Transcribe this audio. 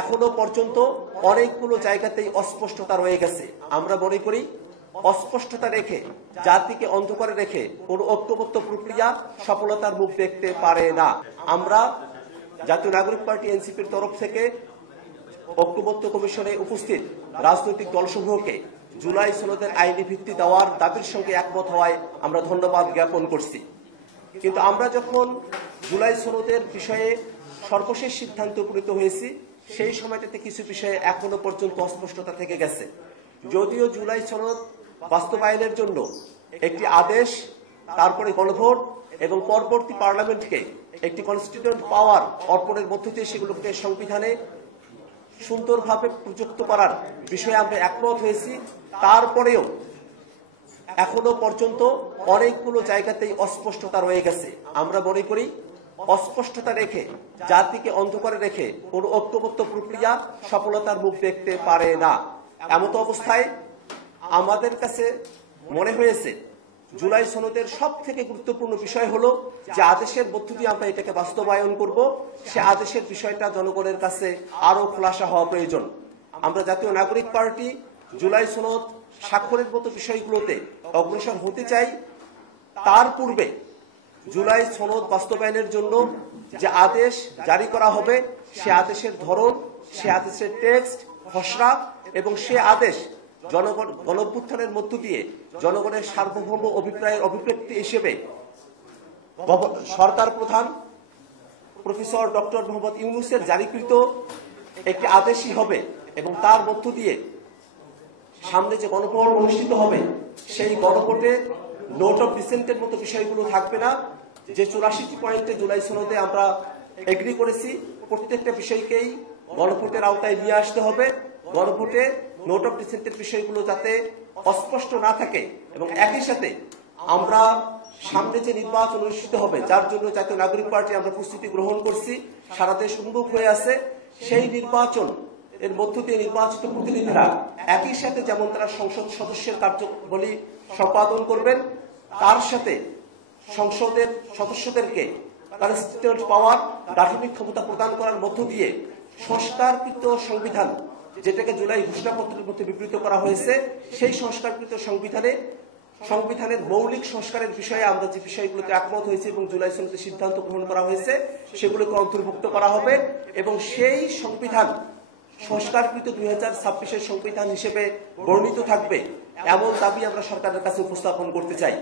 এখনো পর্যন্ত অনেকগুলো জায়গাতেই অস্পষ্টতা রয়ে গেছে। আমরা মনে করি অস্পষ্টতা রেখে, জাতিকে অন্ধকারে রেখে কোন ঐক্যবদ্ধ প্রক্রিয়া সফলতার মুখ দেখতে পারে না। আমরা জাতীয় নাগরিক পার্টি এনসিপির তরফ থেকে ঐক্যবদ্ধ কমিশনে উপস্থিত রাজনৈতিক দলসমূহকে জুলাই সনদের আইনি ভিত্তি দেওয়ার দাবির সঙ্গে একমত হওয়ায় আমরা ধন্যবাদ জ্ঞাপন করছি। কিন্তু আমরা যখন জুলাই সনদের বিষয়ে সর্বশেষ সিদ্ধান্ত উপনীত হয়েছি, সেই সময়টাতে কিছু বিষয়ে এখনো পর্যন্ত অস্পষ্টতা থেকে গেছে। যদিও জুলাই সনদ বাস্তবায়নের জন্য একটি আদেশ, তারপরে গণভোট এবং পরবর্তী পার্লামেন্টকে একটি কনস্টিটিউয়েন্ট পাওয়ার অর্পণের মধ্য দিয়ে সেগুলোকে সংবিধানে সুন্দরভাবে প্রযুক্ত করার বিষয়ে আমরা একমত হয়েছি, তারপরেও এখনো পর্যন্ত অনেকগুলো জায়গাতেই অস্পষ্টতা রয়ে গেছে। আমরা মনে করি অস্পষ্টতা রেখে, জাতিকে অন্ধকারে রেখে কোন ঐক্যবদ্ধ প্রক্রিয়া সফলতার মুখ দেখতে পারে না। এমত অবস্থায় আমাদের কাছে মনে হয়েছে জুলাই সনদের সব থেকে গুরুত্বপূর্ণ বিষয় হলো যে আদেশের মধ্য দিয়ে আমরা এটাকে বাস্তবায়ন করব, সে আদেশের বিষয়টা জনগণের কাছে আরো খোলাসা হওয়া প্রয়োজন। আমরা জাতীয় নাগরিক পার্টি জুলাই সনদ স্বাক্ষরের মতো বিষয়গুলোতে অগ্রসর হতে চাই। তার পূর্বে জুলাই সনদ বাস্তবায়নের জন্য যে আদেশ জারি করা হবে, সে আদেশের ধরন, সে আদেশের টেক্সট, খসড়া এবং সে আদেশ গণঅভ্যুত্থানের মধ্য দিয়ে জনগণের সার্বভৌম অভিপ্রায়ের অভিব্যক্তি হিসেবে সরকার প্রধান প্রফেসর ডক্টর মোহাম্মদ ইউনূসের জারিকৃত একটি আদেশই হবে এবং তার মধ্য দিয়ে সামনে যে গণভোট অনুষ্ঠিত হবে, সেই গণভোটে নোট অফ ডিসেন্টের মতো বিষয়গুলো থাকবে না। যে 84টি পয়েন্টে জুলাই সনদে আমরা এগ্রি করেছি, প্রত্যেকটা বিষয়কেই গণভোটের আওতায় নিয়ে আসতে হবে। গণভোটে নোট অফ ডিসেন্টের বিষয়গুলো যাতে অস্পষ্ট না থাকে এবং একই সাথে আমরা সামনে যে নির্বাচন অনুষ্ঠিত হবে, যার জন্য জাতীয় নাগরিক পার্টি আমরা প্রস্তুতি গ্রহণ করছি, সারা দেশ উন্মুখ হয়ে আছে, সেই নির্বাচন এর মধ্য দিয়ে নির্বাচিত প্রতিনিধিরা একই সাথে যেমন তারা সংসদ সদস্যের কার্যাবলী সম্পাদন করবেন, তার সাথে সংসদের সদস্যদেরকে কনস্টিটিউয়েন্ট পাওয়ার গাঠনিক ক্ষমতা প্রদান করার মধ্য দিয়ে সংস্কারকৃত সংবিধান, যেটাকে জুলাই ঘোষণাপত্রের মধ্যে বিবৃত করা হয়েছে, সেই সংস্কারকৃত সংবিধানের মৌলিক সংস্কারের বিষয়ে আমরা যে বিষয়গুলোতে একমত হয়েছে এবং জুলাই সনদে সিদ্ধান্ত গ্রহণ করা হয়েছে, সেগুলোকে অন্তর্ভুক্ত করা হবে এবং সেই সংবিধান সংস্কারকৃত 2026-এর সংবিধান হিসেবে বর্ণিত থাকবে, এমন দাবি আমরা সরকারের কাছে উপস্থাপন করতে চাই।